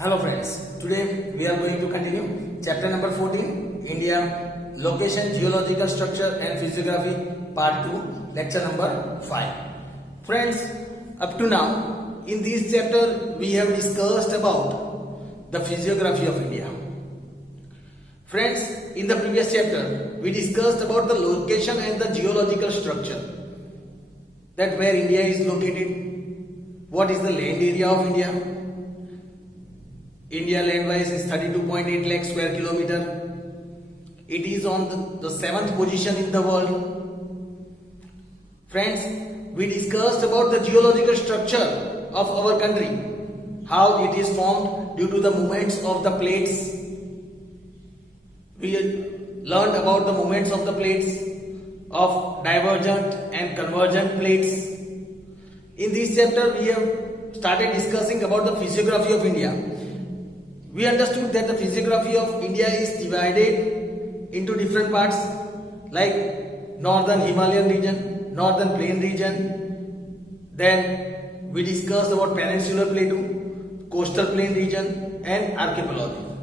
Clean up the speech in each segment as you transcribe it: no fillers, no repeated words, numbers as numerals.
Hello friends, today we are going to continue chapter number 14, India, Location, Geological Structure and Physiography, part 2, lecture number 5. Friends, up to now, in this chapter we have discussed about the physiography of India. Friends, in the previous chapter, we discussed about the location and the geological structure. That where India is located, what is the land area of India. India land-wise is 32.8 lakh square kilometer. It is on the 7th position in the world. Friends, we discussed about the geological structure of our country, how it is formed due to the movements of the plates. We learned about the movements of the plates of divergent and convergent plates. In this chapter, we have started discussing about the physiography of India. We understood that the physiography of India is divided into different parts like northern Himalayan region, northern plain region. Then we discussed about peninsular plateau, coastal plain region and archipelago.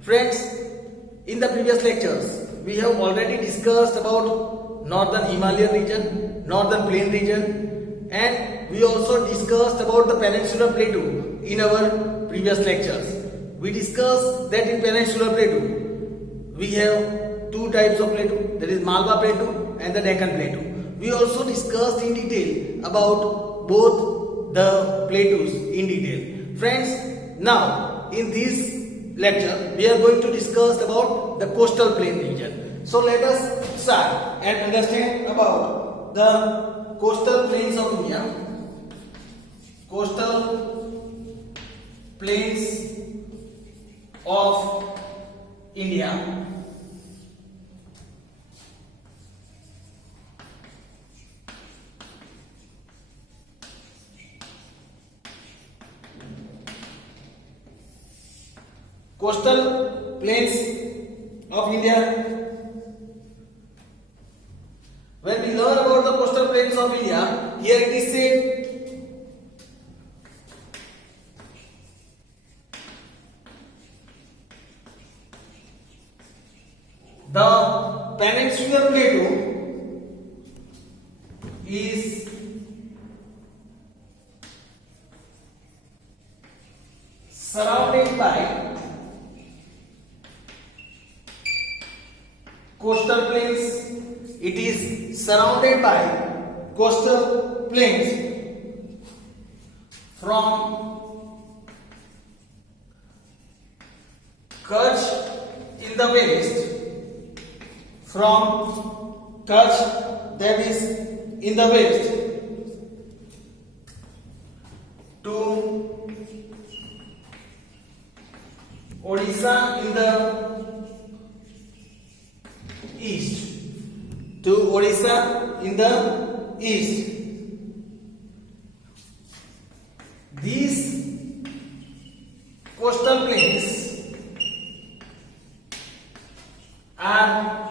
Friends, in the previous lectures, we have already discussed about northern Himalayan region, northern plain region, and we also discussed about the peninsular plateau in our previous lectures. We discussed that in peninsular plateau, we have two types of plateau, that is Malwa plateau and the Deccan plateau. We also discussed in detail about both the plateaus in detail. Friends, now in this lecture, we are going to discuss about the coastal plain region. So let us start and understand about the coastal plains of India. Coastal plains of India. Coastal plains of India. When we learn about the coastal plains of India, here it is said the peninsular plateau is surrounded by coastal plains. It is surrounded by coastal plains from Kutch in the west. From Kutch, that is in the west, to Odisha in the east. To Odisha in the east. These coastal plains are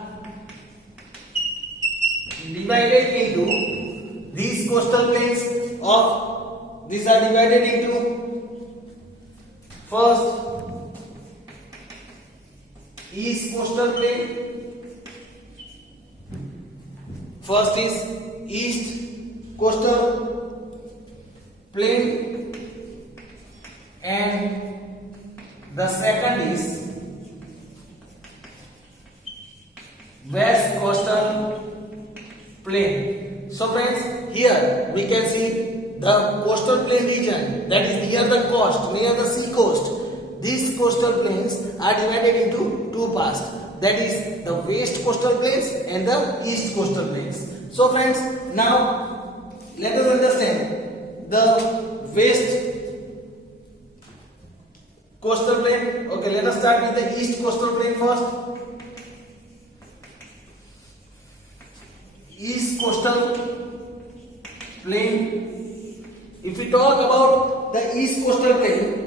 divided into these coastal plains of these are divided into first east coastal plain. First is east coastal plain and the second is west coastal plain. So friends, here we can see the coastal plain region that is near the coast, near the sea coast. These coastal plains are divided into two parts, that is the west coastal plains and the east coastal plains. So friends, now let us understand the west coastal plain. Okay, let us start with the east coastal plain first. East coastal plain. If we talk about the east coastal plain,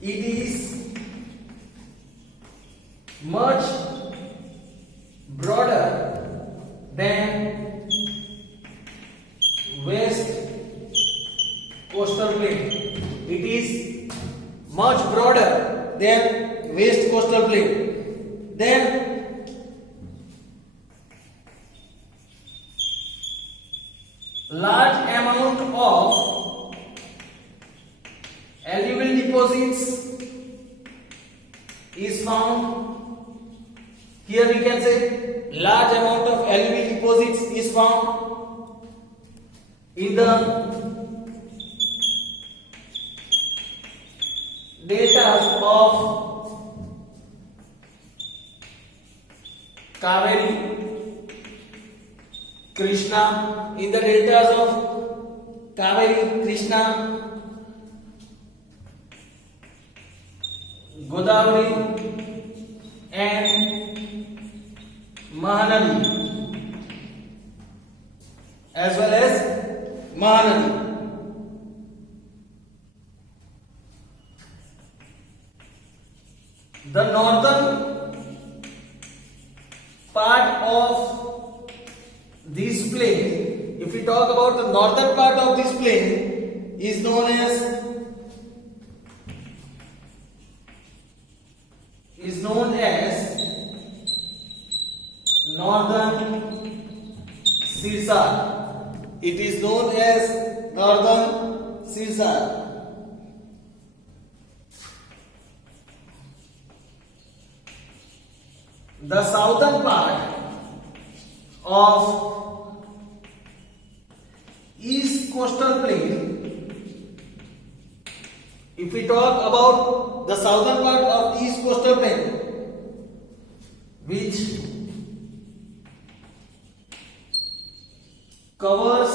it is much broader than west coastal plain. It west coastal plain. Then large amount of alluvial deposits is found. Here we can say large amount of alluvial deposits is found in the deltas of Kaveri, Krishna, in the deltas of Kaveri, Krishna, Godavari and Mahanadi, as well as Mahanadi. The northern part of this plain, if we talk about the northern part of this plain, is known as northern Sirsar. It is known as northern Sirsar. The southern part of East Coastal Plain, if we talk about the southern part of East Coastal Plain, which covers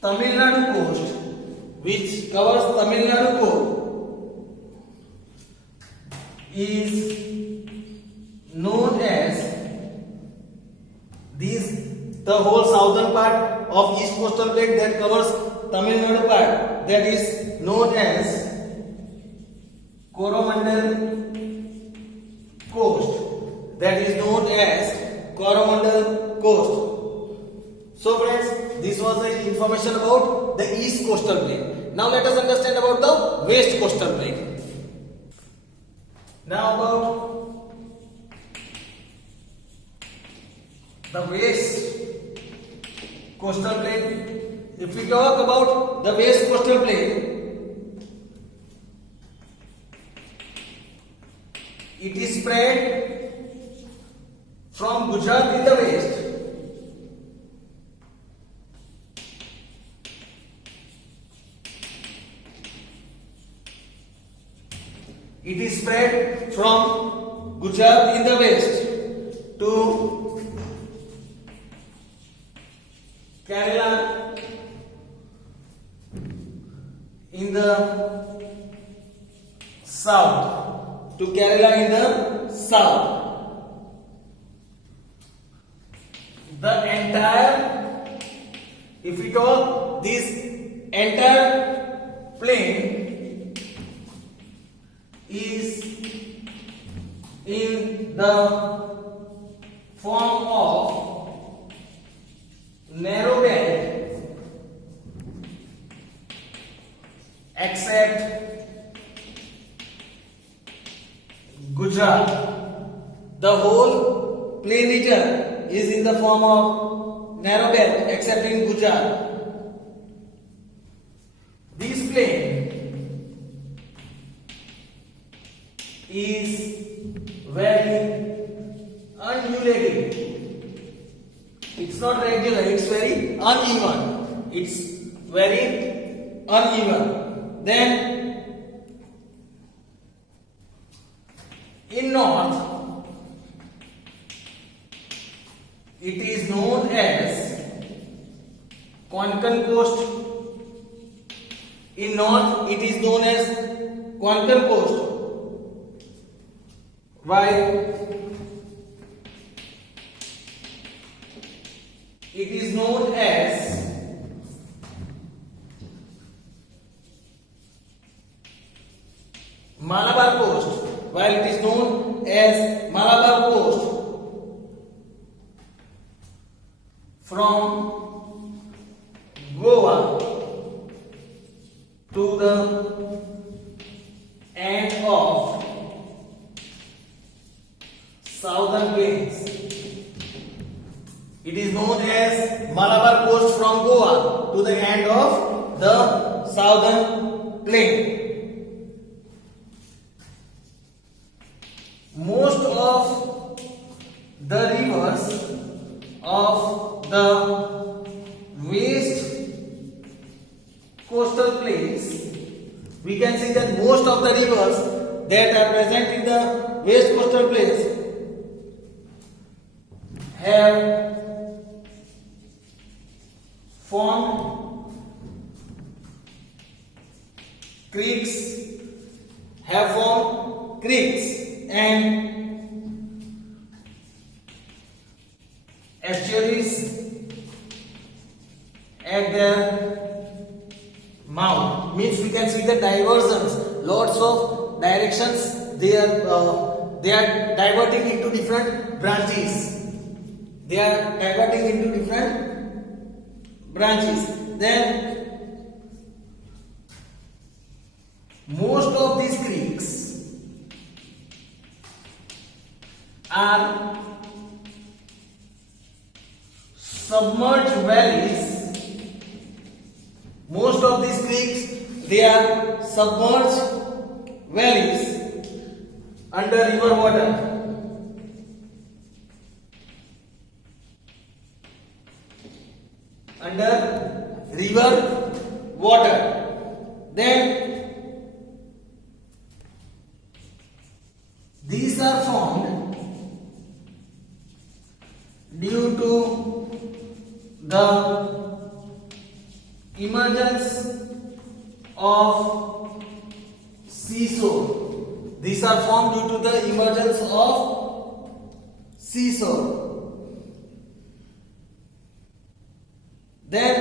Tamil Nadu coast, is known as the whole southern part of East Coastal Plain that covers Tamil Nadu part, that is known as Coromandel coast. So friends, this was the information about the East Coastal Plain. Now let us understand about the West Coastal Plain. Now about the West Coastal Plain. If we talk about the West Coastal Plain, it is spread from Gujarat in the west to Kerala in the south. The entire, if we talk, this entire plain is in the form of narrow band except Gujarat. The whole plain region is in the form of narrow band except in Gujarat. This plain is very undulating. It's not regular, it's very uneven. Then in north, it is known as Konkan coast. While it is known as Malabar coast. From from Goa to the end of the southern plain. Most of the rivers of the west coastal plains, we can see that most of the rivers that are present in the west coastal plains have formed creeks, and estuaries at their mouth. Means we can see the diversions, lots of directions. They are diverting into different branches. Then most of these creeks are submerged valleys. Most of these creeks, they are submerged valleys under river water. Then these are formed due to the emergence of seashore. These are formed due to the emergence of seashore. Then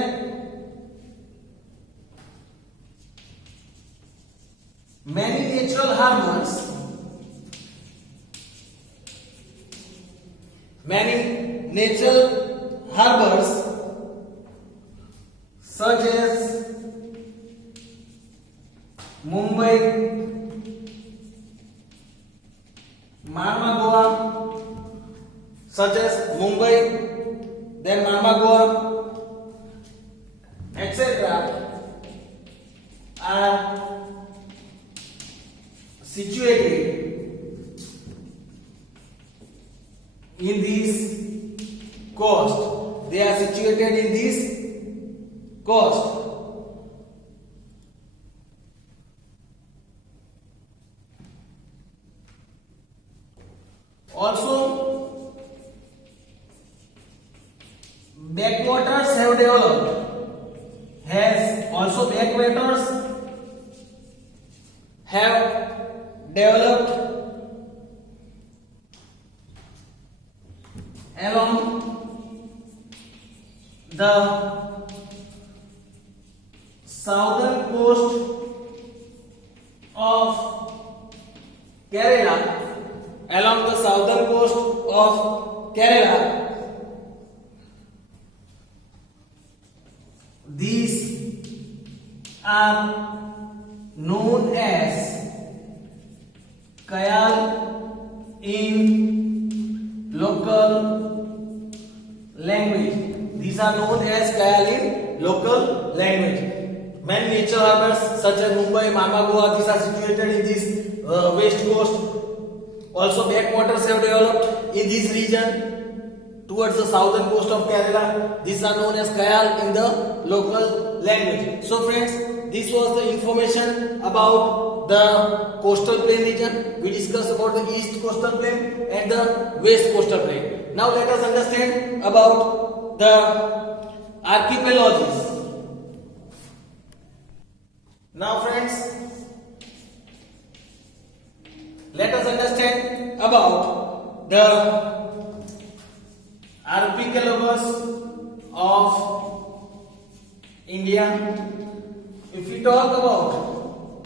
many natural harbors, such as Mumbai, then Marmagua, etc. are situated in this coast. They are situated in this coast. Also, backwaters have developed. Along the southern coast of Kerala. These are known as Kayal in local language. Many nature harbors such as Mumbai, Marmagua, these are situated in this west coast. Also, backwaters have developed in this region towards the southern coast of Kerala. These are known as Kayal in the local language. So friends, this was the information about the coastal plain region. We discussed about the east coastal plain and the west coastal plain. Now let us understand about the archipelages. Now friends, let us understand about the archipelagos of India. If we talk about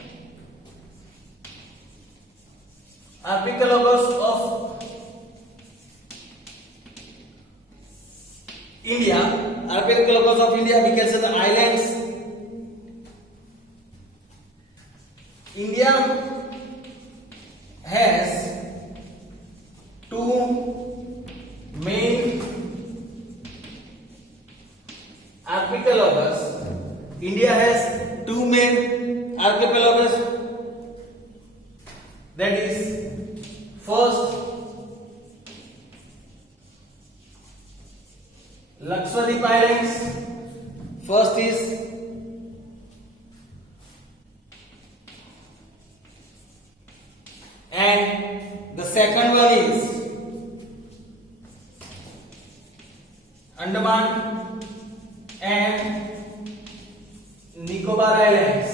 archipelagos of India, we can say the islands. India has two main archipelagos. India has two main archipelagos. That is, first Lakshadweep Islands. First is and the second one is Andaman and Nicobar Islands.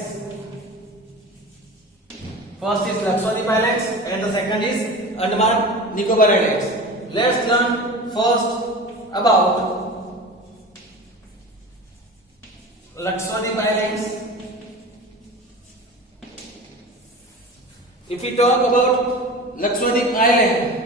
First is Lakshadweep Islands and the second is Andaman Nicobar Islands. Let's learn first about Lakshadweep Islands. If we talk about Lakshadweep Island,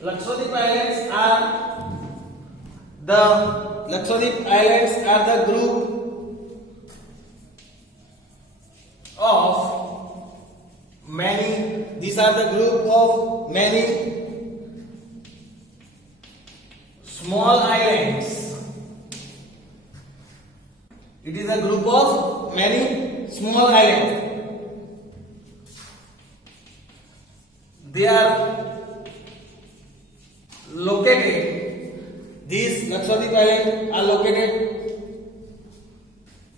Lakshadweep Islands are the group of many. These are the group of many small islands. It is a group of many small islands. They are located. These Lakshadweep Islands are located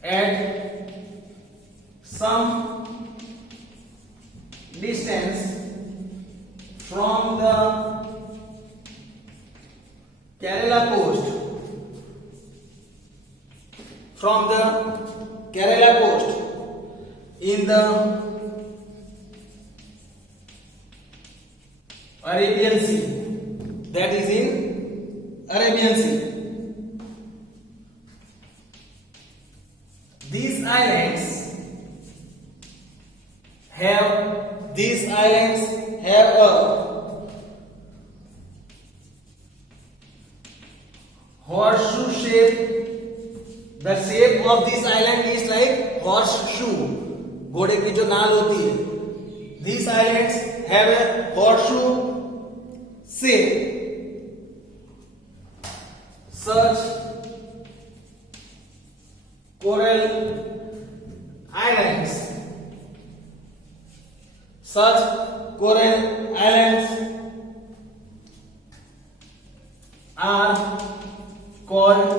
at some distance from the Kerala coast. From the Kerala coast in the Arabian Sea. That is in Arabian Sea. These islands have a horseshoe shape. The shape of this island is like horseshoe. घोड़े की जो नाल होती है. These islands have a horseshoe shape. Such coral islands are called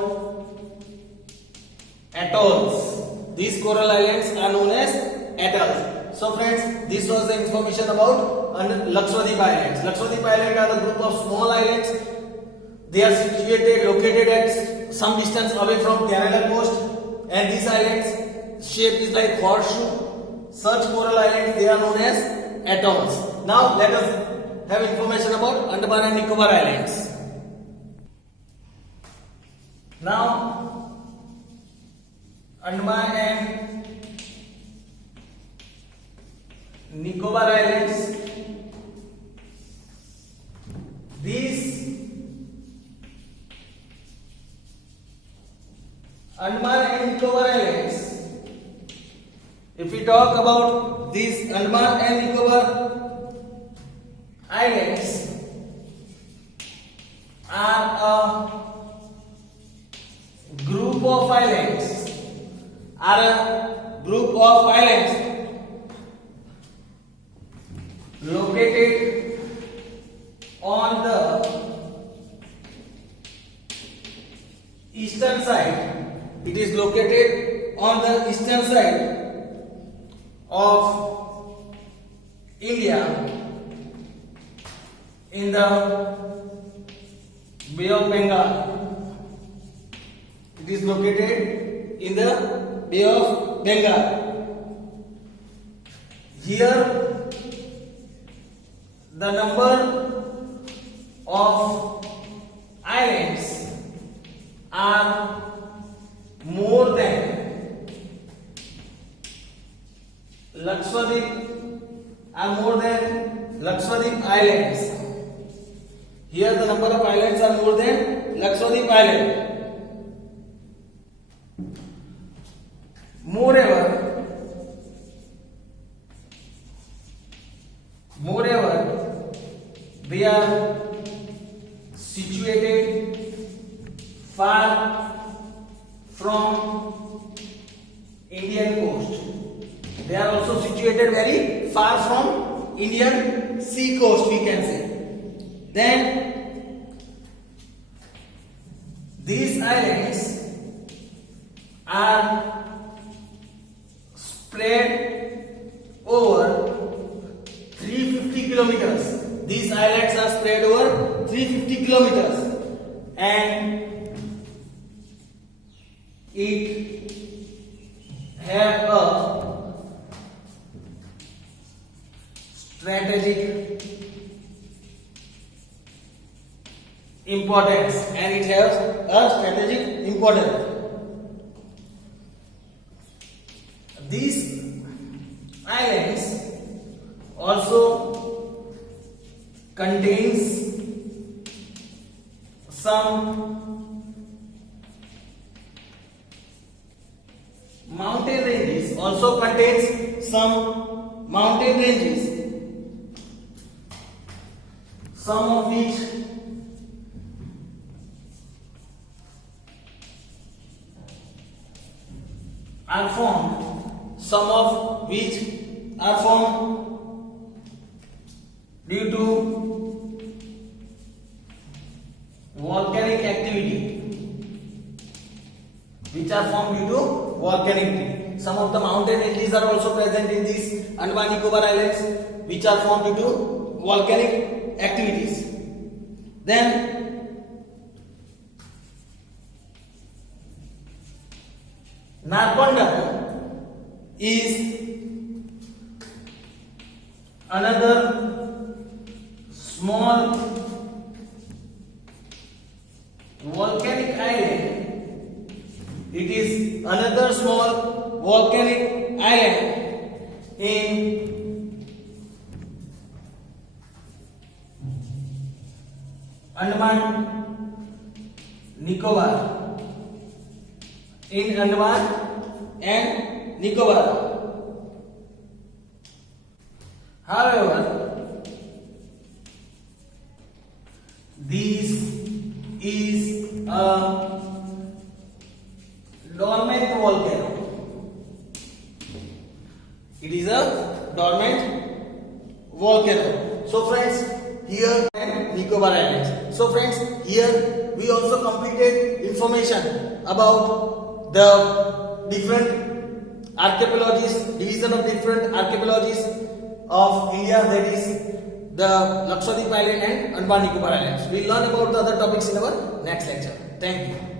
atolls. These coral islands are known as atolls. So friends, this was the information about Lakshadweep Islands. Lakshadweep Islands are the group of small islands. They are located at some distance away from Kerala coast, and these islands shape is like horseshoe. Such coral islands, they are known as atolls. Now let us have information about Andaman and Nicobar Islands. Now Andaman and Nicobar Islands, these Andaman and Nicobar Islands, if we talk about these Andaman and Nicobar Islands, are a group of islands, located on the eastern side. It is located on the eastern side of India in the Bay of Bengal. It is located in the Bay of Bengal. Here the number of islands are more than Lakshadweep Islands. Here the number of islands are more than Lakshadweep Island. Moreover, Moreover, they are situated far from Indian coast. They are also situated very far from Indian sea coast, we can say. Then these islands are spread over 350 kilometers. These islands are spread over 350 kilometers, and it have a strategic importance, and it has a strategic importance. These islands also contains some mountain ranges, also contains some mountain ranges, some of which are formed due to volcanic activity, which are formed due to volcanic activity. Some of the mountain ranges are also present in these Andaman Nicobar Islands, which are formed due to volcanic activities. Then Narcondam is another small volcanic island. It is another small volcanic island in Andaman Nicobar. In Andaman and Nicobar. However, this is a dormant volcano. It is a dormant volcano. So friends, here and Nicobar Islands. So friends, here we also completed information about the different archipelages, division of different archipelages of India, that is the Lakshadweep Island and Andaman Nicobar Islands. We will learn about the other topics in our next lecture. Thank you.